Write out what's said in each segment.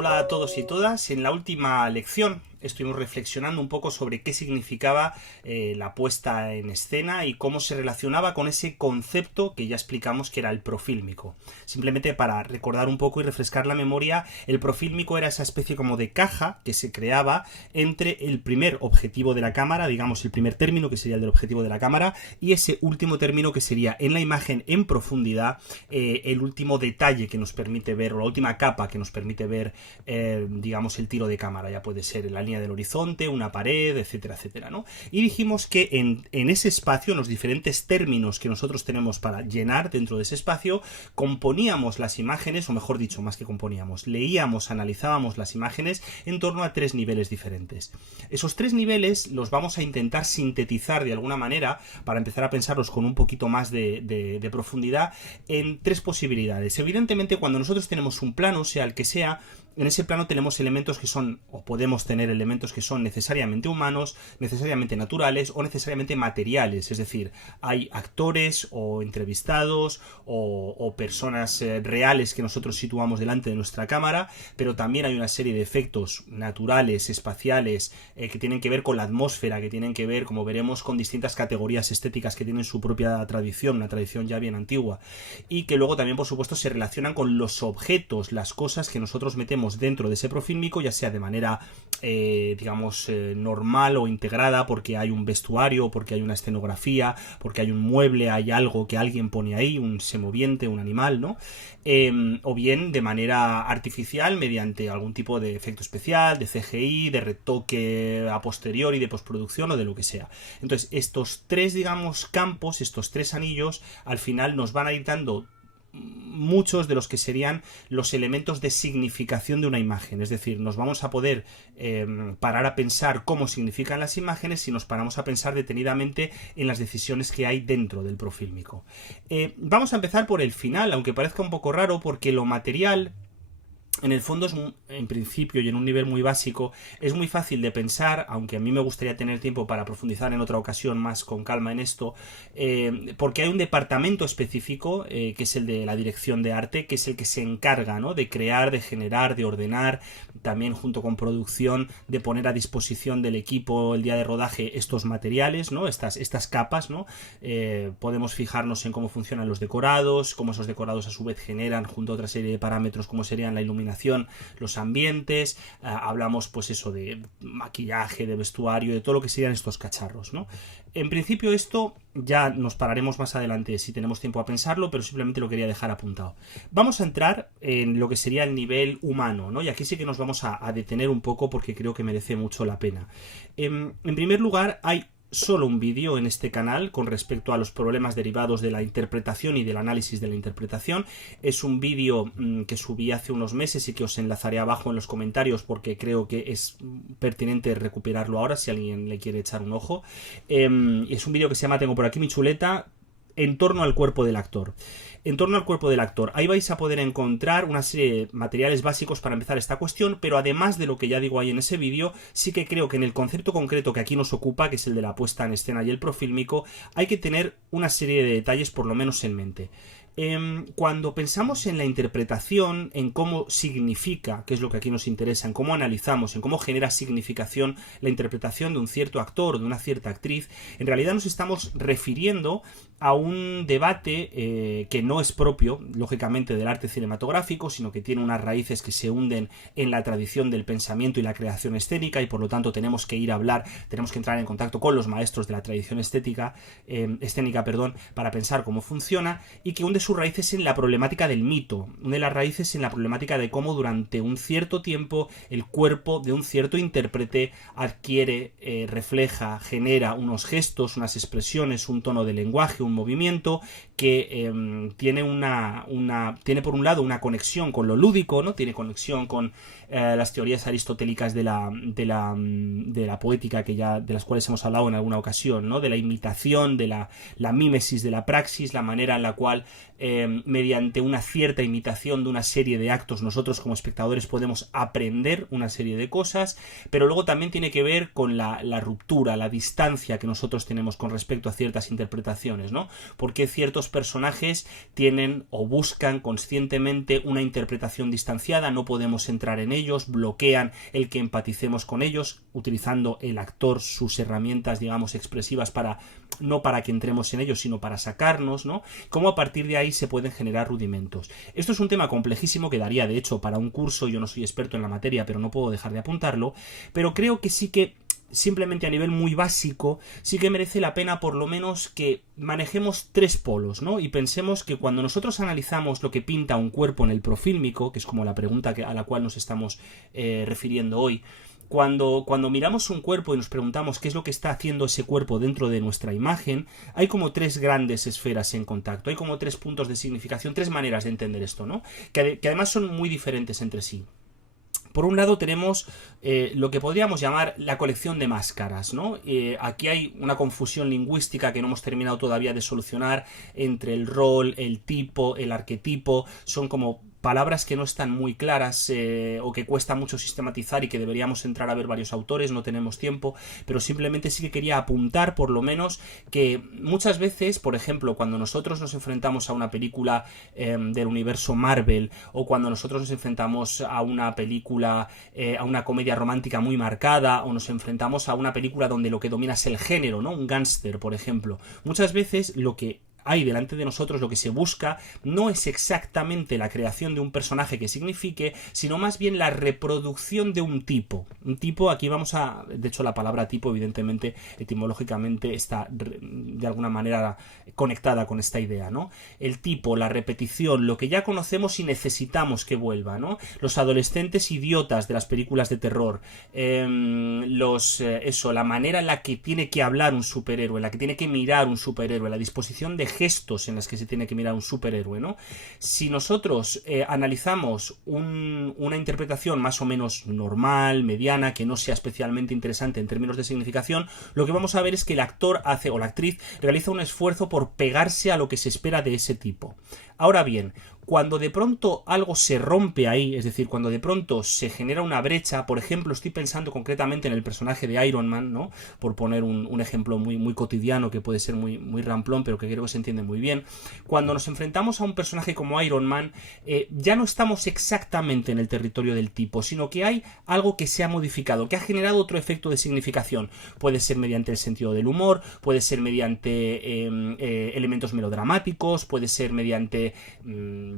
Hola a todos y todas. En la última lección estuvimos reflexionando un poco sobre qué significaba la puesta en escena y cómo se relacionaba con ese concepto que ya explicamos que era el profílmico. Simplemente para recordar un poco y refrescar la memoria, el profílmico era esa especie como de caja que se creaba entre el primer objetivo de la cámara, digamos el primer término que sería el del objetivo de la cámara, y ese último término que sería en la imagen en profundidad el último detalle que nos permite ver, o la última capa que nos permite ver digamos el tiro de cámara. Ya puede ser la línea del horizonte, una pared, etcétera, etcétera, ¿no? Y dijimos que en ese espacio, en los diferentes términos que nosotros tenemos para llenar dentro de ese espacio, componíamos las imágenes, o mejor dicho, más que componíamos, leíamos, analizábamos las imágenes en torno a tres niveles diferentes. Esos tres niveles los vamos a intentar sintetizar de alguna manera para empezar a pensarlos con un poquito más de profundidad en tres posibilidades. Evidentemente, cuando nosotros tenemos un plano, sea el que sea, en ese plano tenemos elementos que son, o podemos tener elementos que son necesariamente humanos, necesariamente naturales o necesariamente materiales. Es decir, hay actores o entrevistados o personas reales que nosotros situamos delante de nuestra cámara, pero también hay una serie de efectos naturales, espaciales, que tienen que ver con la atmósfera, que tienen que ver, como veremos, con distintas categorías estéticas que tienen su propia tradición, una tradición ya bien antigua, y que luego también, por supuesto, se relacionan con los objetos, las cosas que nosotros metemos dentro de ese profílmico, ya sea de manera digamos normal o integrada, porque hay un vestuario, porque hay una escenografía, porque hay un mueble, hay algo que alguien pone ahí, un semoviente, un animal, ¿no? O bien de manera artificial mediante algún tipo de efecto especial, de CGI, de retoque a posteriori, de postproducción o de lo que sea. Entonces estos tres, digamos, campos, estos tres anillos, al final nos van a ir dando muchos de los que serían los elementos de significación de una imagen. Es decir, nos vamos a poder parar a pensar cómo significan las imágenes si nos paramos a pensar detenidamente en las decisiones que hay dentro del profílmico. Vamos a empezar por el final, aunque parezca un poco raro, porque lo material, en el fondo, es en principio y en un nivel muy básico, es muy fácil de pensar, aunque a mí me gustaría tener tiempo para profundizar en otra ocasión más con calma en esto, porque hay un departamento específico, que es el de la dirección de arte, que es el que se encarga, ¿no?, de crear, de generar, de ordenar, también junto con producción, de poner a disposición del equipo el día de rodaje estos materiales, ¿no?, estas capas, ¿no? Podemos fijarnos en cómo funcionan los decorados, cómo esos decorados a su vez generan, junto a otra serie de parámetros como serían la iluminación, los ambientes, hablamos pues eso de maquillaje, de vestuario, de todo lo que serían estos cacharros, ¿no? En principio esto ya nos pararemos más adelante si tenemos tiempo a pensarlo, pero simplemente lo quería dejar apuntado. Vamos a entrar en lo que sería el nivel humano, ¿no? Y aquí sí que nos vamos a detener un poco porque creo que merece mucho la pena. En primer lugar, hay solo un vídeo en este canal con respecto a los problemas derivados de la interpretación y del análisis de la interpretación. Es un vídeo que subí hace unos meses y que os enlazaré abajo en los comentarios porque creo que es pertinente recuperarlo ahora si alguien le quiere echar un ojo. Es un vídeo que se llama, tengo por aquí mi chuleta, en torno al cuerpo del actor. En torno al cuerpo del actor. Ahí vais a poder encontrar una serie de materiales básicos para empezar esta cuestión, pero además de lo que ya digo ahí en ese vídeo, sí que creo que en el concepto concreto que aquí nos ocupa, que es el de la puesta en escena y el profílmico, hay que tener una serie de detalles por lo menos en mente. Cuando pensamos en la interpretación, en cómo significa, que es lo que aquí nos interesa, en cómo analizamos, en cómo genera significación la interpretación de un cierto actor o de una cierta actriz, en realidad nos estamos refiriendo a un debate que no es propio, lógicamente, del arte cinematográfico, sino que tiene unas raíces que se hunden en la tradición del pensamiento y la creación escénica, y por lo tanto tenemos que ir a hablar, tenemos que entrar en contacto con los maestros de la tradición escénica, para pensar cómo funciona, y que hunde sus raíces en la problemática del mito, hunde las raíces en la problemática de cómo durante un cierto tiempo el cuerpo de un cierto intérprete adquiere, refleja, genera unos gestos, unas expresiones, un tono de lenguaje, un movimiento que tiene por un lado una conexión con lo lúdico, ¿no? Tiene conexión con las teorías aristotélicas de la poética, de las cuales hemos hablado en alguna ocasión, ¿no? De la imitación, de la mímesis, de la praxis, la manera en la cual mediante una cierta imitación de una serie de actos nosotros como espectadores podemos aprender una serie de cosas, pero luego también tiene que ver con la ruptura, la distancia que nosotros tenemos con respecto a ciertas interpretaciones, ¿no? ¿no? Porque ciertos personajes tienen o buscan conscientemente una interpretación distanciada, no podemos entrar en ellos, bloquean el que empaticemos con ellos, utilizando el actor sus herramientas, digamos, expresivas para, no para que entremos en ellos, sino para sacarnos, ¿no? Cómo a partir de ahí se pueden generar rudimentos. Esto es un tema complejísimo que daría, de hecho, para un curso. Yo no soy experto en la materia, pero no puedo dejar de apuntarlo, pero creo que sí que simplemente a nivel muy básico, sí que merece la pena por lo menos que manejemos tres polos, ¿no? Y pensemos que cuando nosotros analizamos lo que pinta un cuerpo en el profílmico, que es como la pregunta a la cual nos estamos refiriendo hoy, cuando miramos un cuerpo y nos preguntamos qué es lo que está haciendo ese cuerpo dentro de nuestra imagen, hay como tres grandes esferas en contacto, hay como tres puntos de significación, tres maneras de entender esto, ¿no? Que además son muy diferentes entre sí. Por un lado tenemos lo que podríamos llamar la colección de máscaras, ¿no? Aquí hay una confusión lingüística que no hemos terminado todavía de solucionar entre el rol, el tipo, el arquetipo. Son como palabras que no están muy claras o que cuesta mucho sistematizar y que deberíamos entrar a ver varios autores, no tenemos tiempo, pero simplemente sí que quería apuntar por lo menos que muchas veces, por ejemplo, cuando nosotros nos enfrentamos a una película del universo Marvel o cuando nosotros nos enfrentamos a una película, a una comedia romántica muy marcada o nos enfrentamos a una película donde lo que domina es el género, ¿no? Un gángster, por ejemplo. Muchas veces lo que hay delante de nosotros, lo que se busca no es exactamente la creación de un personaje que signifique, sino más bien la reproducción de un tipo. Un tipo, aquí vamos a... De hecho, la palabra tipo, evidentemente, etimológicamente está de alguna manera conectada con esta idea, ¿no? El tipo, la repetición, lo que ya conocemos y necesitamos que vuelva, ¿no? Los adolescentes idiotas de las películas de terror, la manera en la que tiene que hablar un superhéroe, en la que tiene que mirar un superhéroe, la disposición de gestos en las que se tiene que mirar un superhéroe, ¿no? Si nosotros analizamos una interpretación más o menos normal, mediana, que no sea especialmente interesante en términos de significación, lo que vamos a ver es que el actor hace o la actriz realiza un esfuerzo por pegarse a lo que se espera de ese tipo. Ahora bien, cuando de pronto algo se rompe ahí, es decir, cuando de pronto se genera una brecha, por ejemplo, estoy pensando concretamente en el personaje de Iron Man, ¿no? Por poner un ejemplo muy cotidiano que puede ser muy ramplón, pero que creo que se entiende muy bien. Cuando nos enfrentamos a un personaje como Iron Man, ya no estamos exactamente en el territorio del tipo, sino que hay algo que se ha modificado, que ha generado otro efecto de significación. Puede ser mediante el sentido del humor, puede ser mediante elementos melodramáticos, puede ser mediante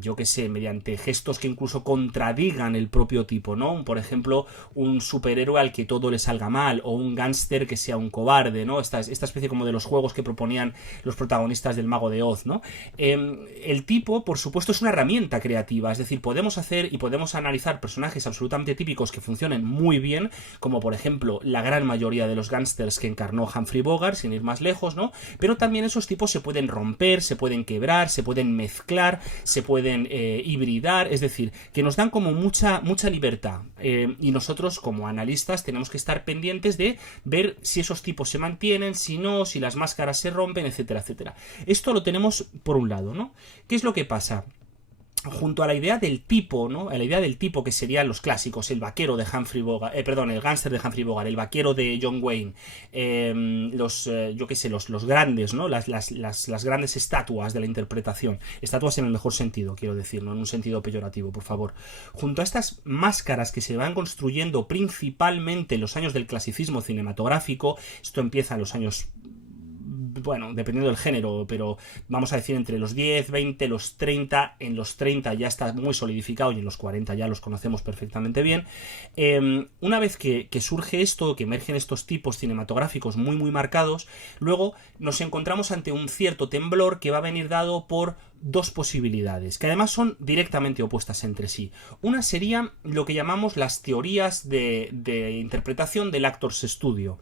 yo qué sé, mediante gestos que incluso contradigan el propio tipo, ¿no? Por ejemplo, un superhéroe al que todo le salga mal, o un gángster que sea un cobarde, ¿no? Esta especie como de los juegos que proponían los protagonistas del Mago de Oz, ¿no? El tipo, por supuesto, es una herramienta creativa, es decir, podemos hacer y podemos analizar personajes absolutamente típicos que funcionen muy bien, como por ejemplo la gran mayoría de los gángsters que encarnó Humphrey Bogart, sin ir más lejos, ¿no? Pero también esos tipos se pueden romper, se pueden quebrar, se pueden mezclar, se pueden hibridar, es decir, que nos dan como mucha libertad y nosotros como analistas tenemos que estar pendientes de ver si esos tipos se mantienen, si no, si las máscaras se rompen, etcétera, etcétera. Esto lo tenemos por un lado, ¿no? ¿Qué es lo que pasa? Junto a la idea del tipo, ¿no? A la idea del tipo que serían los clásicos, el vaquero de Humphrey Bogart, el gángster de Humphrey Bogart, el vaquero de John Wayne, yo qué sé, los grandes, ¿no? Las grandes estatuas de la interpretación, estatuas en el mejor sentido, quiero decir, no en un sentido peyorativo, por favor. Junto a estas máscaras que se van construyendo principalmente en los años del clasicismo cinematográfico, esto empieza en los años, bueno, dependiendo del género, pero vamos a decir entre los 10, 20, los 30, en los 30 ya está muy solidificado y en los 40 ya los conocemos perfectamente bien. Una vez que surge esto, que emergen estos tipos cinematográficos muy marcados, luego nos encontramos ante un cierto temblor que va a venir dado por dos posibilidades, que además son directamente opuestas entre sí. Una sería lo que llamamos las teorías de interpretación del Actors Studio,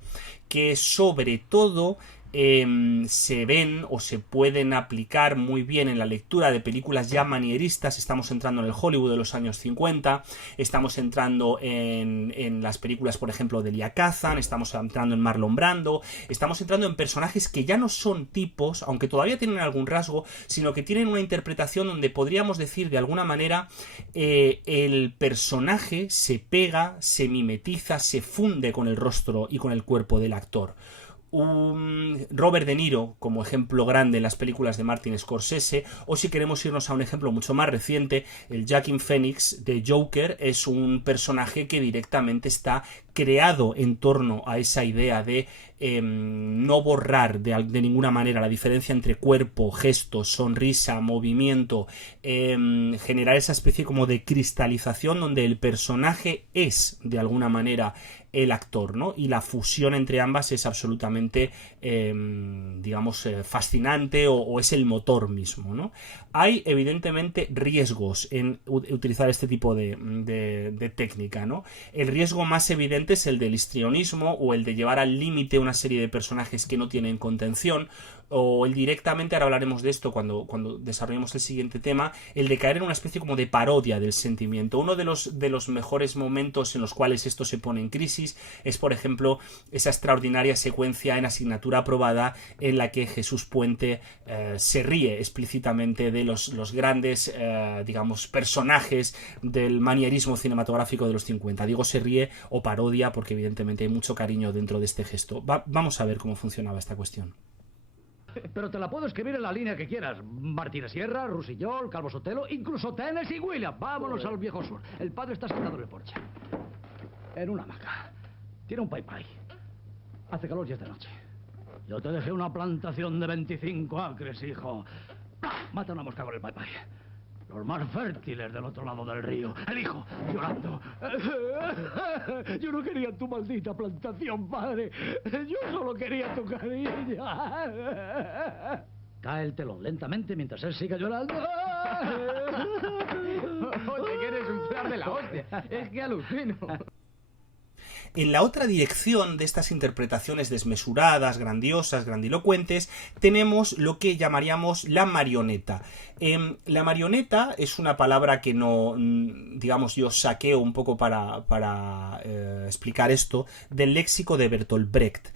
que sobre todo se ven o se pueden aplicar muy bien en la lectura de películas ya manieristas. Estamos entrando en el Hollywood de los años 50, estamos entrando en las películas, por ejemplo, de Elia Kazan, estamos entrando en Marlon Brando, estamos entrando en personajes que ya no son tipos, aunque todavía tienen algún rasgo, sino que tienen una interpretación donde podríamos decir de alguna manera el personaje se pega, se mimetiza, se funde con el rostro y con el cuerpo del actor. un Robert De Niro como ejemplo grande en las películas de Martin Scorsese, o si queremos irnos a un ejemplo mucho más reciente, el Joaquin Phoenix de Joker es un personaje que directamente está creado en torno a esa idea de no borrar de ninguna manera la diferencia entre cuerpo, gesto, sonrisa, movimiento, generar esa especie como de cristalización donde el personaje es de alguna manera el actor, ¿no? Y la fusión entre ambas es absolutamente, digamos, fascinante o es el motor mismo, ¿no? Hay evidentemente riesgos en utilizar este tipo de técnica, ¿no? El riesgo más evidente es el del histrionismo o el de llevar al límite una serie de personajes que no tienen contención, o el directamente, ahora hablaremos de esto cuando desarrollemos el siguiente tema, el de caer en una especie como de parodia del sentimiento. Uno de los mejores momentos en los cuales esto se pone en crisis es, por ejemplo, esa extraordinaria secuencia en Asignatura Aprobada en la que Jesús Puente se ríe explícitamente de los grandes, digamos, personajes del manierismo cinematográfico de los 50. Digo se ríe o parodia porque evidentemente hay mucho cariño dentro de este gesto. Vamos a ver cómo funcionaba esta cuestión. Pero te la puedo escribir en la línea que quieras. Martínez Sierra, Rusillol, Calvo Sotelo, incluso Tennessee Williams. Vámonos al viejo sur. El padre está sentado en el porche, en una hamaca. Tiene un pai. Hace calor y es de noche. Yo te dejé una plantación de 25 acres, hijo. Mata una mosca con el pai. Los más fértiles del otro lado del río. El hijo, llorando. Yo no quería tu maldita plantación, padre. Yo solo quería tu cariño. Cae el telón lentamente mientras él sigue llorando. Oye, que eres un flar de la hostia. Es que alucino. En la otra dirección de estas interpretaciones desmesuradas, grandiosas, grandilocuentes, tenemos lo que llamaríamos la marioneta. La marioneta es una palabra que no, digamos, yo saqueo un poco para explicar esto del léxico de Bertolt Brecht.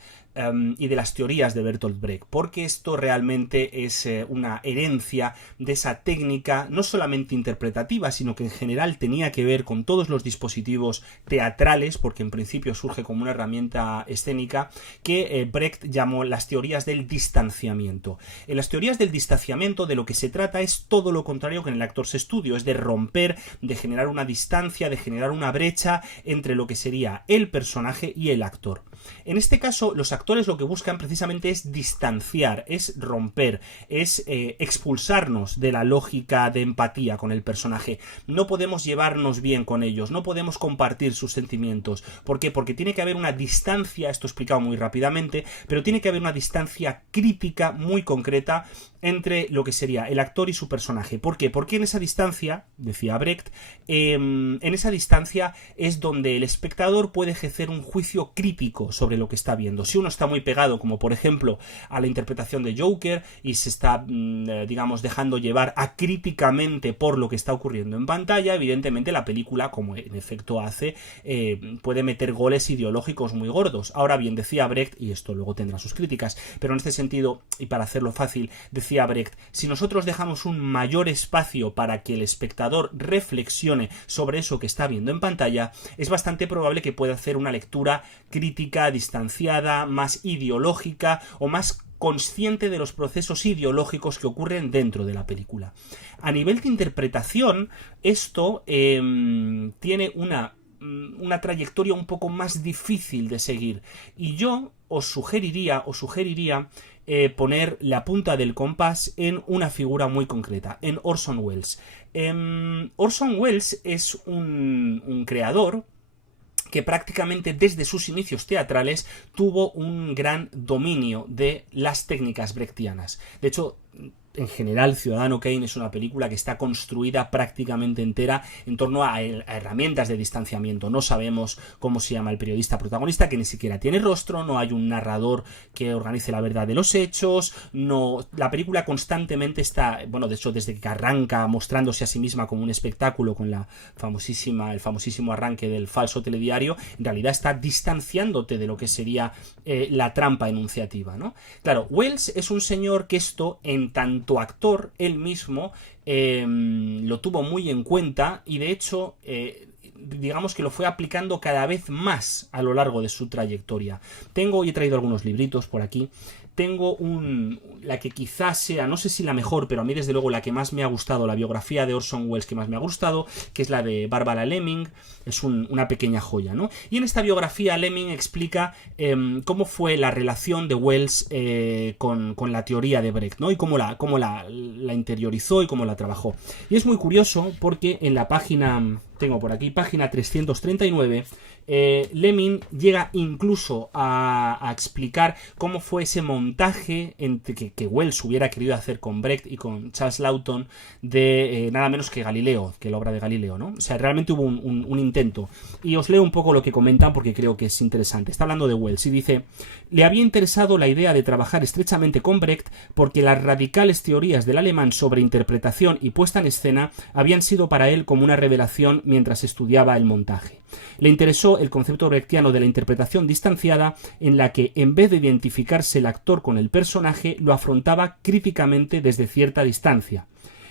Y de las teorías de Bertolt Brecht, porque esto realmente es una herencia de esa técnica no solamente interpretativa, sino que en general tenía que ver con todos los dispositivos teatrales, porque en principio surge como una herramienta escénica, que Brecht llamó las teorías del distanciamiento. En las teorías del distanciamiento de lo que se trata es todo lo contrario que en el Actors Studio, es de romper, de generar una distancia, de generar una brecha entre lo que sería el personaje y el actor. En este caso, los actores lo que buscan precisamente es distanciar, es romper, es expulsarnos de la lógica de empatía con el personaje. No podemos llevarnos bien con ellos, no podemos compartir sus sentimientos. ¿Por qué? Porque tiene que haber una distancia, esto explicado muy rápidamente, pero tiene que haber una distancia crítica muy concreta entre lo que sería el actor y su personaje. ¿Por qué? Porque en esa distancia, decía Brecht, en esa distancia es donde el espectador puede ejercer un juicio crítico sobre lo que está viendo. Si uno está muy pegado, como por ejemplo a la interpretación de Joker, y se está, digamos, dejando llevar acríticamente por lo que está ocurriendo en pantalla, evidentemente la película, como en efecto hace, puede meter goles ideológicos muy gordos. Ahora bien, decía Brecht, y esto luego tendrá sus críticas, pero en este sentido, y para hacerlo fácil, decía Brecht, si nosotros dejamos un mayor espacio para que el espectador reflexione sobre eso que está viendo en pantalla, es bastante probable que pueda hacer una lectura crítica, distanciada, más ideológica o más consciente de los procesos ideológicos que ocurren dentro de la película. A nivel de interpretación, esto tiene una trayectoria un poco más difícil de seguir, y yo os sugeriría poner la punta del compás en una figura muy concreta, en Orson Welles. Orson Welles es un creador que prácticamente desde sus inicios teatrales tuvo un gran dominio de las técnicas brechtianas. De hecho, en general, Ciudadano Kane es una película que está construida prácticamente entera en torno a herramientas de distanciamiento. No sabemos cómo se llama el periodista protagonista, que ni siquiera tiene rostro, no hay un narrador que organice la verdad de los hechos, no, la película constantemente está, bueno, de hecho, desde que arranca mostrándose a sí misma como un espectáculo con el famosísimo arranque del falso telediario, en realidad está distanciándote de lo que sería la trampa enunciativa, ¿no? Claro, Welles es un señor que esto, en tanto actor, él mismo lo tuvo muy en cuenta, y de hecho digamos que lo fue aplicando cada vez más a lo largo de su trayectoria. Hoy he traído algunos libritos por aquí. Tengo la que quizás sea, no sé si la mejor, pero a mí desde luego la que más me ha gustado, la biografía de Orson Welles que más me ha gustado, que es la de Barbara Lemming. Es una pequeña joya, ¿no? Y en esta biografía Lemming explica cómo fue la relación de Welles con la teoría de Brecht, ¿no? Y cómo la interiorizó y cómo la trabajó. Y es muy curioso porque en la página, tengo por aquí, página 339, Lemming llega incluso a explicar cómo fue ese montaje que Wells hubiera querido hacer con Brecht y con Charles Laughton de nada menos que Galileo, que la obra de Galileo, ¿no? O sea, realmente hubo un intento. Y os leo un poco lo que comentan porque creo que es interesante. Está hablando de Wells y dice: le había interesado la idea de trabajar estrechamente con Brecht porque las radicales teorías del alemán sobre interpretación y puesta en escena habían sido para él como una revelación mientras estudiaba el montaje. Le interesó el concepto brechtiano de la interpretación distanciada, en la que, en vez de identificarse el actor con el personaje, lo afrontaba críticamente desde cierta distancia.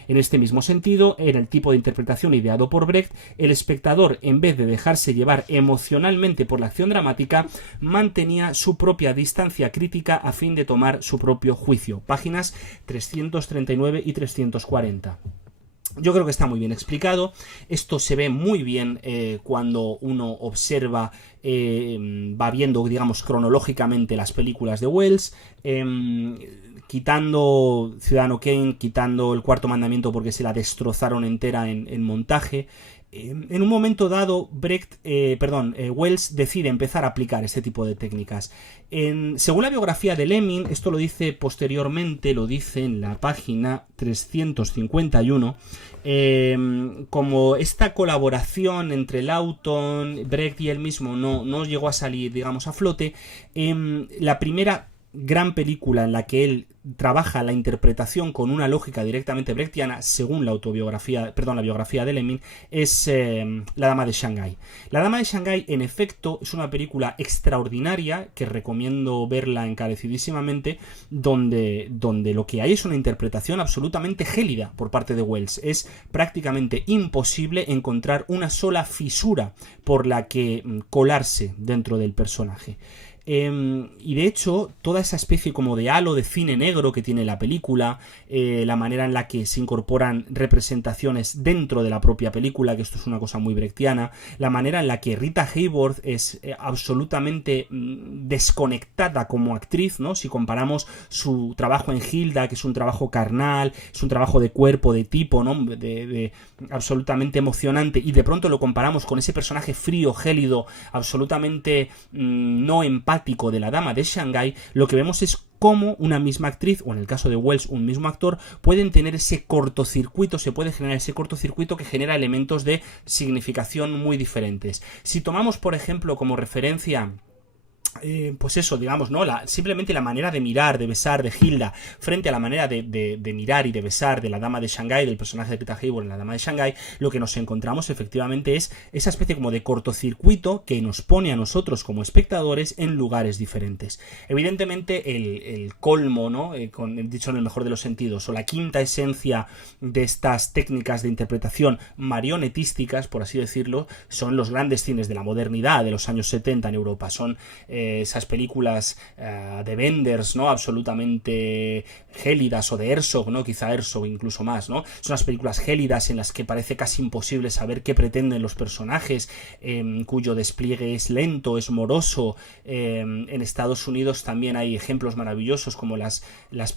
En este mismo sentido, en el tipo de interpretación ideado por Brecht, el espectador, en vez de dejarse llevar emocionalmente por la acción dramática, mantenía su propia distancia crítica a fin de tomar su propio juicio. Páginas 339 y 340. Yo creo que está muy bien explicado. Esto se ve muy bien cuando uno observa, va viendo, digamos, cronológicamente las películas de Wells, quitando Ciudadano Kane, quitando El Cuarto Mandamiento porque se la destrozaron entera en montaje. En un momento dado, Wells decide empezar a aplicar este tipo de técnicas. Según la biografía de Lemming, esto lo dice posteriormente, lo dice en la página 351, como esta colaboración entre Laughton, Brecht y él mismo no llegó a salir, digamos, a flote, la primera gran película en la que él trabaja la interpretación con una lógica directamente brechtiana, según la biografía de Lemming, es La Dama de Shanghái. La Dama de Shanghái, en efecto, es una película extraordinaria que recomiendo verla encarecidísimamente, donde lo que hay es una interpretación absolutamente gélida por parte de Wells. Es prácticamente imposible encontrar una sola fisura por la que colarse dentro del personaje. Y de hecho, toda esa especie como de halo de cine negro que tiene la película, la manera en la que se incorporan representaciones dentro de la propia película, que esto es una cosa muy brechtiana, la manera en la que Rita Hayworth es absolutamente desconectada como actriz, ¿no? Si comparamos su trabajo en Hilda, que es un trabajo carnal, es un trabajo de cuerpo, de tipo, ¿no? de absolutamente emocionante, y de pronto lo comparamos con ese personaje frío, gélido, absolutamente no empático de la Dama de Shanghái, lo que vemos es cómo una misma actriz, o en el caso de Wells un mismo actor, pueden tener ese cortocircuito, se puede generar ese cortocircuito que genera elementos de significación muy diferentes. Si tomamos, por ejemplo, como referencia pues eso, digamos, ¿no? Simplemente la manera de mirar, de besar de Hilda frente a la manera de mirar y de besar de la Dama de Shanghái, del personaje de Rita Hayworth en la Dama de Shanghái, lo que nos encontramos efectivamente es esa especie como de cortocircuito que nos pone a nosotros como espectadores en lugares diferentes. Evidentemente el colmo, ¿no? Dicho en el mejor de los sentidos, o la quinta esencia de estas técnicas de interpretación marionetísticas, por así decirlo, son los grandes cines de la modernidad de los años 70 en Europa. Son esas películas de Wenders, ¿no? Absolutamente gélidas, o de Herzog, ¿no? Quizá Herzog incluso más, ¿no? Son las películas gélidas en las que parece casi imposible saber qué pretenden los personajes, cuyo despliegue es lento, es moroso. En Estados Unidos también hay ejemplos maravillosos como las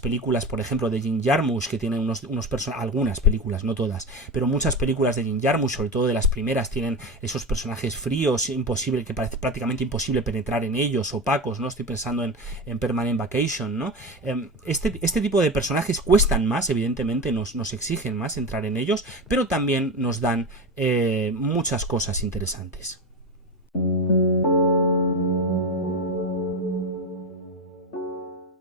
películas, por ejemplo, de Jim Jarmusch, que tienen algunas películas, no todas, pero muchas películas de Jim Jarmusch, sobre todo de las primeras, tienen esos personajes fríos, que parece prácticamente imposible penetrar en ellos, opacos, ¿no? Estoy pensando en Permanent Vacation, ¿no? Este tipo de personajes cuestan más, evidentemente nos exigen más entrar en ellos, pero también nos dan muchas cosas interesantes.